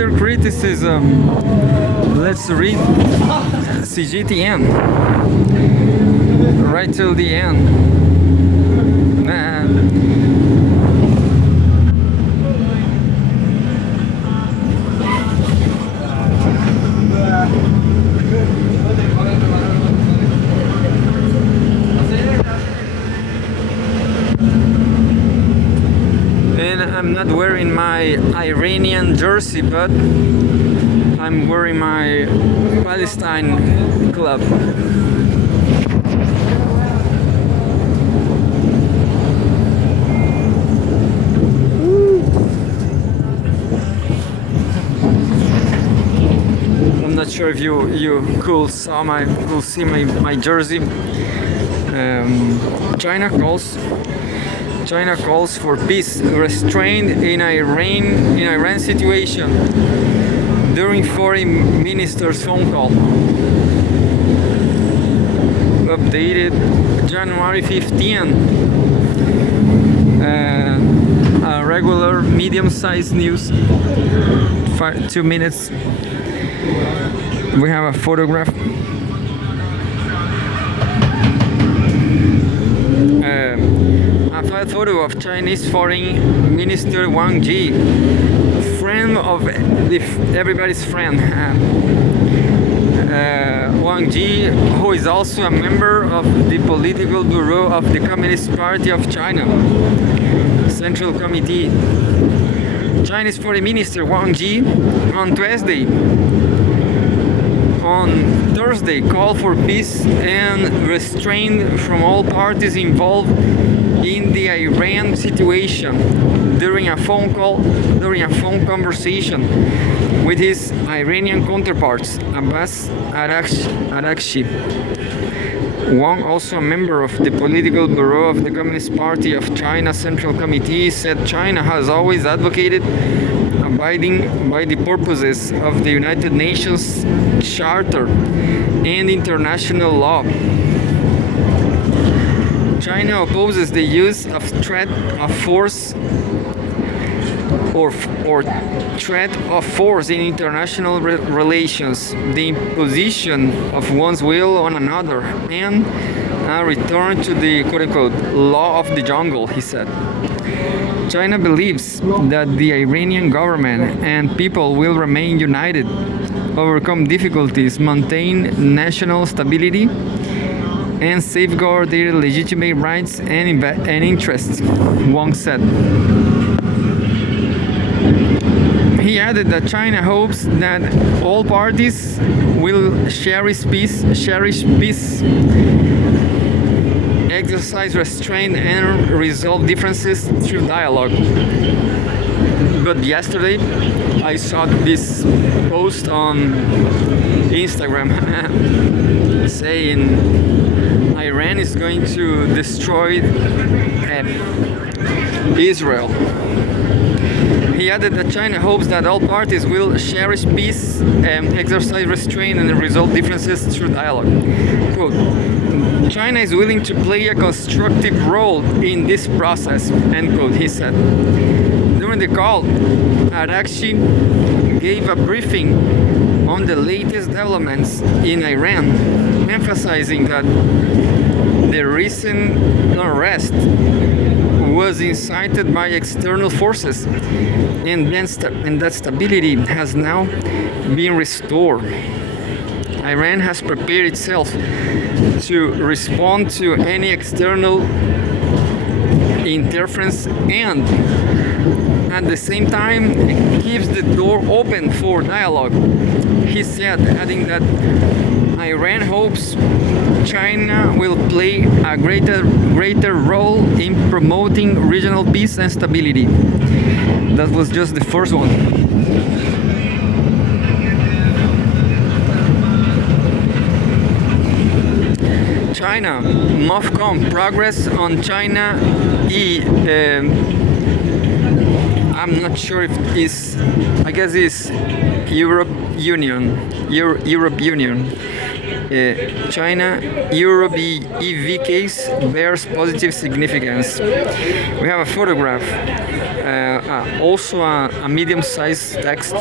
After criticism, let's read Cgtn right till the end. And I'm not wearing my Iranian jersey, but I'm wearing my Palestine club. I'm not sure if you could see my jersey. China calls for peace restraint in Iran situation during foreign minister's phone call. Updated January 15. A regular medium-sized news. 2 minutes. We have a photograph. A photo of Chinese Foreign Minister Wang Yi, friend of everybody's friend. Wang Yi, who is also a member of the political bureau of the Communist Party of China, Central Committee. Chinese Foreign Minister Wang Yi on Thursday called for peace and restraint from all parties involved in the Iran situation during a phone conversation with his Iranian counterparts, Abbas Araghchi. Wang, also a member of the political bureau of the Communist Party of China Central Committee, said China has always advocated abiding by the purposes of the United Nations Charter and international law. China opposes the use of threat of force or threat of force in international relations, the imposition of one's will on another, and a return to the quote-unquote law of the jungle, he said. China believes that the Iranian government and people will remain united, overcome difficulties, maintain national stability, and safeguard their legitimate rights and interests, Wang said. He added that China hopes that all parties will cherish peace, exercise restraint, and resolve differences through dialogue. But yesterday, I saw this post on Instagram saying Iran is going to destroy Israel. He added that China hopes that all parties will cherish peace, exercise restraint, and resolve differences through dialogue. Quote, China is willing to play a constructive role in this process, end quote, he said. During the call, Araghchi gave a briefing on the latest developments in Iran, emphasizing that the recent unrest was incited by external forces and that stability has now been restored. Iran has prepared itself to respond to any external interference and at the same time keeps the door open for dialogue, he said, adding that Iran hopes China will play a greater role in promoting regional peace and stability. That was just the first one. China, MOFCOM, progress on China I'm not sure if it's, I guess it's Europe Union. China Europe EV case bears positive significance. We have a photograph. also a medium-sized text.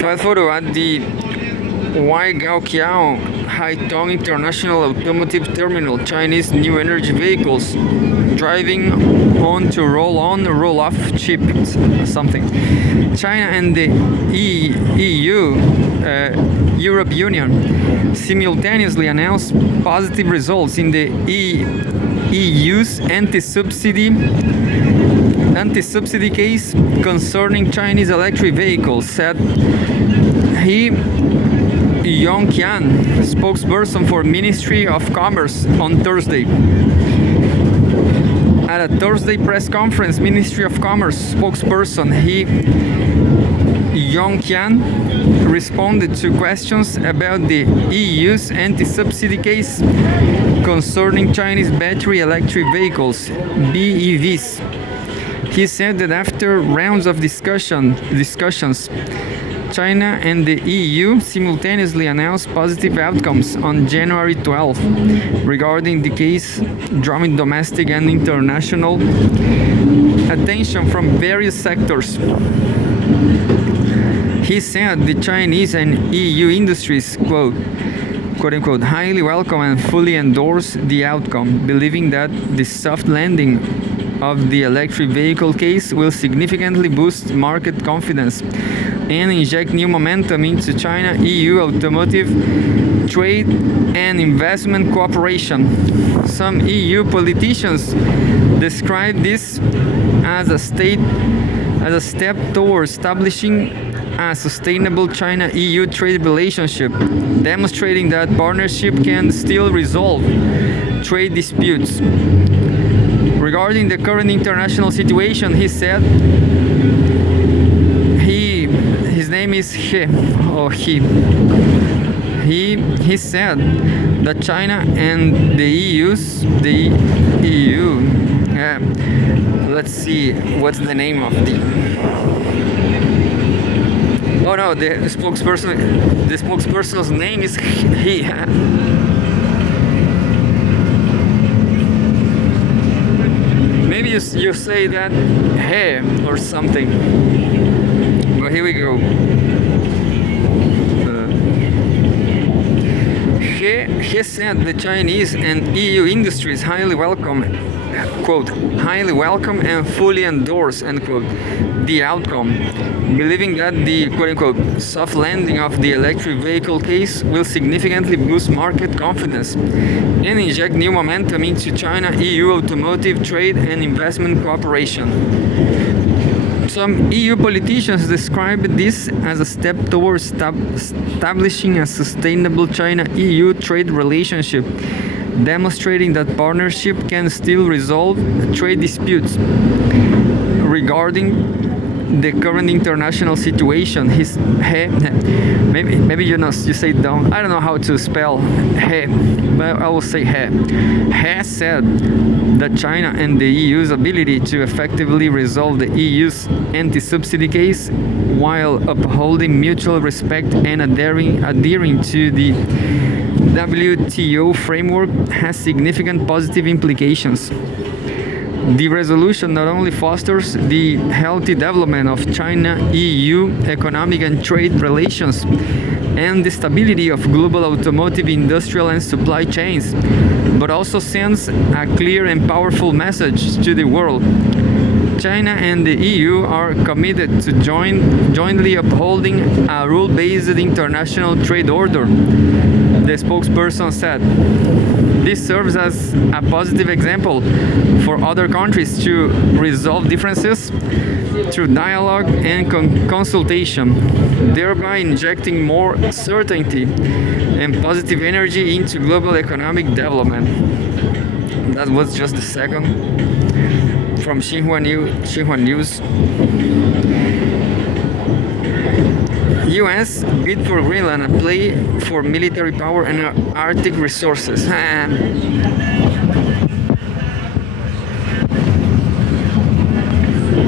File photo at the Waigaoqiao Haitong International Automotive Terminal. Chinese new energy vehicles driving on to roll-off chip something. China and the EU, Europe Union, simultaneously announced positive results in the EU's anti-subsidy case concerning Chinese electric vehicles, said He Yongqian, spokesperson for Ministry of Commerce, on Thursday. At a Thursday press conference, Ministry of Commerce spokesperson He Yongqian responded to questions about the EU's anti-subsidy case concerning Chinese battery electric vehicles, BEVs. He said that after rounds of discussions, China and the EU simultaneously announced positive outcomes on January 12 regarding the case, drawing domestic and international attention from various sectors. He said the Chinese and EU industries, quote unquote, highly welcome and fully endorse the outcome, believing that the soft landing of the electric vehicle case will significantly boost market confidence and inject new momentum into China-EU automotive trade and investment cooperation. Some EU politicians describe this as a step toward establishing a sustainable China-EU trade relationship, demonstrating that partnership can still resolve trade disputes. Regarding the current international situation, he said, his name is He said that China and the EU, let's see, what's the name of the, oh no, the spokesperson's name is He. Maybe you say that He or something. But here we go. He said the Chinese and EU industries highly welcome, quote, highly welcome and fully endorse, end quote, the outcome, believing that the, quote unquote, soft landing of the electric vehicle case will significantly boost market confidence and inject new momentum into China-EU automotive trade and investment cooperation. Some EU politicians describe this as a step towards establishing a sustainable China-EU trade relationship, demonstrating that partnership can still resolve trade disputes. Regarding the current international situation, maybe you say down. I don't know how to spell He, but I will say He. He said that China and the EU's ability to effectively resolve the EU's anti-subsidy case while upholding mutual respect and adhering to the WTO framework has significant positive implications. The resolution not only fosters the healthy development of China-EU economic and trade relations and the stability of global automotive industrial and supply chains, but also sends a clear and powerful message to the world. China and the EU are committed to jointly upholding a rule-based international trade order, the spokesperson said. This serves as a positive example for other countries to resolve differences through dialogue and consultation, thereby injecting more certainty and positive energy into global economic development. That was just the second from Xinhua News. US bid for Greenland, a play for military power and Arctic resources.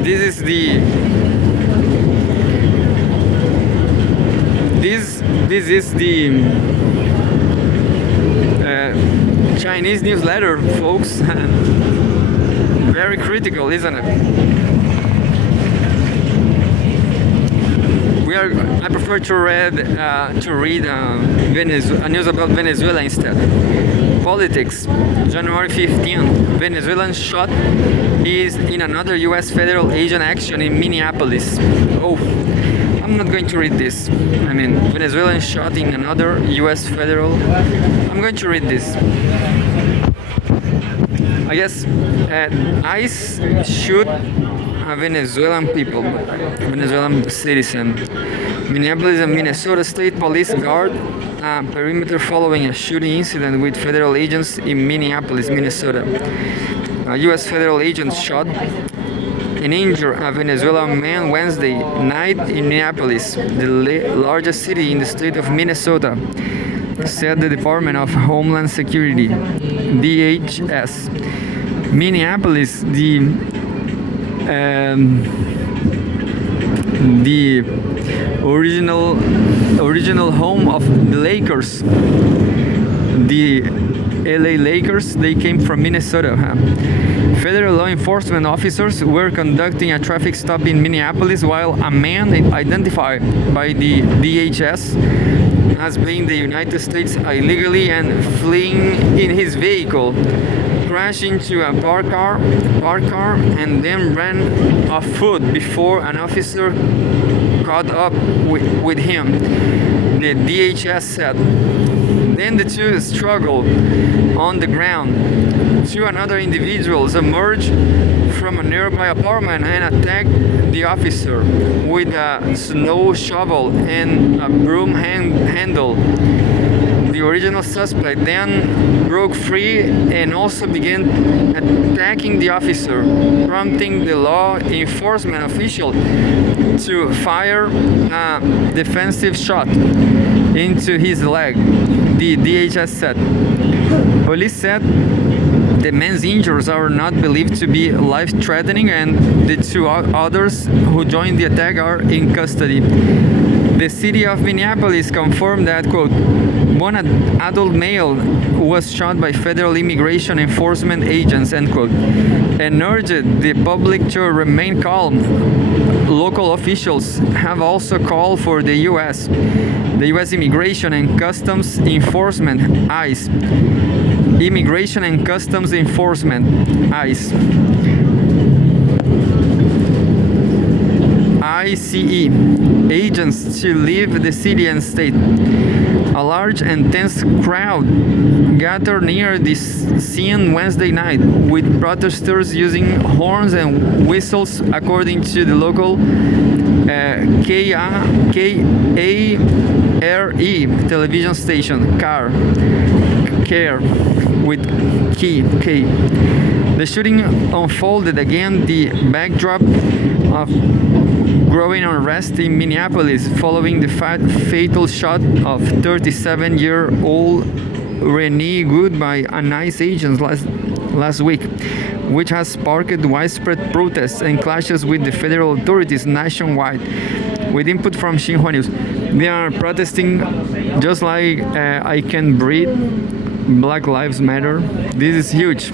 This is the Chinese newsletter, folks. Very critical, isn't it? I prefer to read news about Venezuela instead. Politics. January 15th, Venezuelan shot is in another U.S. federal agent action in Minneapolis. Oh, I'm not going to read this. I mean, Venezuelan shot in another U.S. federal. I'm going to read this. I guess ICE shoot a Venezuelan people, Venezuelan citizen. Minneapolis and Minnesota State Police guard perimeter following a shooting incident with federal agents in Minneapolis, Minnesota. A U.S. federal agent shot and injured a Venezuelan man Wednesday night in Minneapolis, the largest city in the state of Minnesota, said the Department of Homeland Security, DHS. Minneapolis, the original home of the Lakers, the LA Lakers. They came from Minnesota. Federal law enforcement officers were conducting a traffic stop in Minneapolis while a man identified by the DHS as being the United States illegally and fleeing in his vehicle crashed into a parked car and then ran off foot before an officer caught up with him, the DHS said. Then the two struggled on the ground. Two other individuals emerged from a nearby apartment and attacked the officer with a snow shovel and a broom handle. The original suspect then broke free and also began attacking the officer, prompting the law enforcement official to fire a defensive shot into his leg, the DHS said. Police said the man's injuries are not believed to be life-threatening and the two others who joined the attack are in custody. The city of Minneapolis confirmed that, quote, one adult male was shot by federal immigration enforcement agents, end quote, and urged the public to remain calm. Local officials have also called for the U.S. Immigration and Customs Enforcement, ICE. Immigration and Customs Enforcement, ICE. ICE agents to leave the city and state. A large and tense crowd gathered near this scene Wednesday night, with protesters using horns and whistles, according to the local KARE television station, CARE with K. The shooting unfolded against the backdrop of growing unrest in Minneapolis following the fatal shot of 37-year-old Renee Good by an ICE agent last week, which has sparked widespread protests and clashes with the federal authorities nationwide. With input from Xinhua News, they are protesting just like I Can Breathe, Black Lives Matter. This is huge.